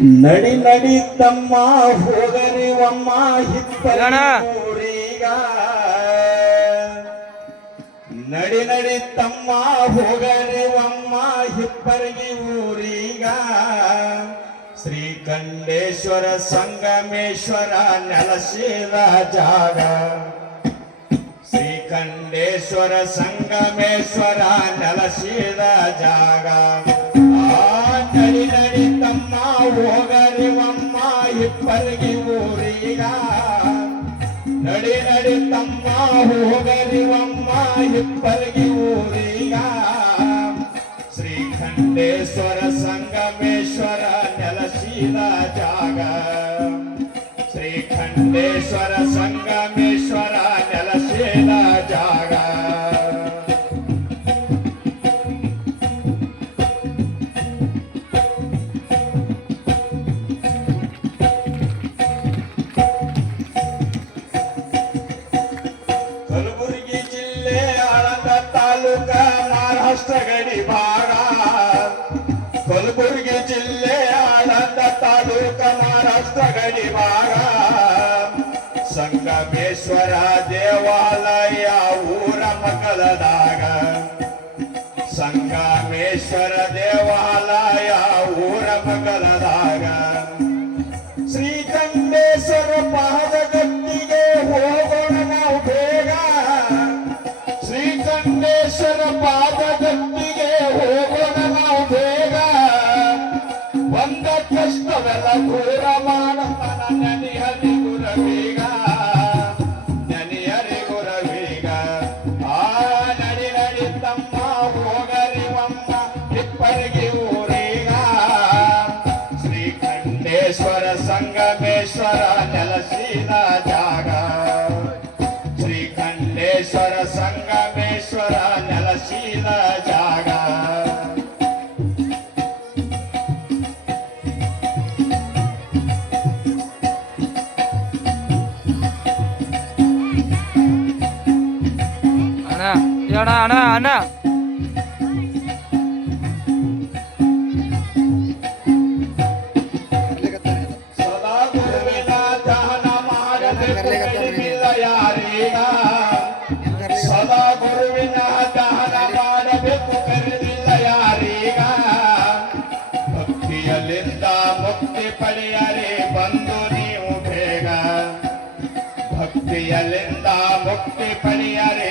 ನಡಿ ನಡಿ ತಮ್ಮ ಹೋಗರಿ ಒಮ್ಮ ಹಿಪ್ಪರಿಗ ನಡಿ ನಡಿ ತಮ್ಮ ಹೋಗರಿ ಒಮ್ಮ ಹಿಪ್ಪರಿಗಿ ಊರಿಗ ಶ್ರೀಕಂಠೇಶ್ವರ ಸಂಗಮೇಶ್ವರ ನೆಲಸಿದ ಜಾಗ ಶ್ರೀಕಂಠೇಶ್ವರ ಸಂಗಮೇಶ್ವರ ನೆಲಸಿದ ಜಾಗ ನಡಿ ನಡಿ ತಮ್ಮ ಹೋಗರಿ ಒಮ್ಮ ಹಿಪ್ಪರಿಗಿ ಊರಿಗ ನಡಿ ನಡಿ ತಮ್ಮ ಹೋಗರಿ ಒಮ್ಮ ಹಿಪ್ಪರಿಗಿ ಊರಿಗ ಶ್ರೀಕಂಠೇಶ್ವರ ಸಂಗಮೇಶ್ವರ ನೆಲಸಿದ ಜಾಗ ಶ್ರೀಕಂಠೇಶ್ವರ ಸಂಗಮೇಶ್ವರ ನೆಲಸಿದ ಜಾಗ ಕಲಬುರಗಿ ಜಿಲ್ಲೆ ಆಳಂದ ತಾಲೂಕ ಮಹಾರಾಷ್ಟ್ರ ಗಡಿ ಭಾಗ ಕಲಬುರಗಿ ಜಿಲ್ಲೆ ಆಳಂದ ತಾಲೂಕ ಮಹಾರಾಷ್ಟ್ರ ಗಡಿ ಭಾಗ ಸಂಗಮೇಶ್ವರ ದೇವಾಲಯ ಊರ ಮಕ್ಕಳದಾಗ ಸಂಗಮೇಶ್ವರ ದೇವಾಲಯ ಊರ ಮಕ್ಕಳದಾಗ ಶ್ರೀಕಂಠೇಶ್ವರ ಪಾದಗಟ್ಟಿಗೆ ಹೋಗೋಣ ನಾವು ಬೇಗ ಶ್ರೀಕಂಠೇಶ್ವರ ಪಾದಗಟ್ಟಿಗೆ ಹೋಗೋಣ ನಾವು ಬೇಗ ಒಂದ ಕಷ್ಟವೆಲ್ಲ ದೂರ ಮಾಡತನ ನೆನೆಯಲಿ ಗುರವೀಗ ನೆನೆಯಲಿ ಗುರವೀಗ ನಡಿ ನಡಿ ತಮ್ಮ ಹೋಗರಿ ಒಮ್ಮ ಹಿಪ್ಪರಿಗಿ ಊರಿಗ ಶ್ರೀಕಂಠೇಶ್ವರ ಸಂಗಮೇಶ್ವರ ನೆಲಸಿದ ಜಾಗ ಶ್ರೀಕಂಠೇಶ್ವರ ಸಂಗಮೇಶ್ವರ ನೆಲಸಿದ ಜಾಗ ಅಣ್ಣ ಅಣ್ಣ ಅಣ್ಣ ಸದಾ ಗುರುವಿನ ಧ್ಯಾನ ಮಾಡಬೇಕು ಯಾರೀಗ ಸದಾ ಗುರುವಿನ ಧ್ಯಾನ ಮಾಡಬೇಕು ಕರೆದಿಲ್ಲ ಯಾರೀಗ ಭಕ್ತಿಯಲ್ಲಿಂದ ಮುಕ್ತಿ ಪಡೆಯರೆ ಬಂದು ನೀವು ಬೇಗ ಭಕ್ತಿಯಲ್ಲಿಂದ ಮುಕ್ತಿ ಪಡೆಯರೆ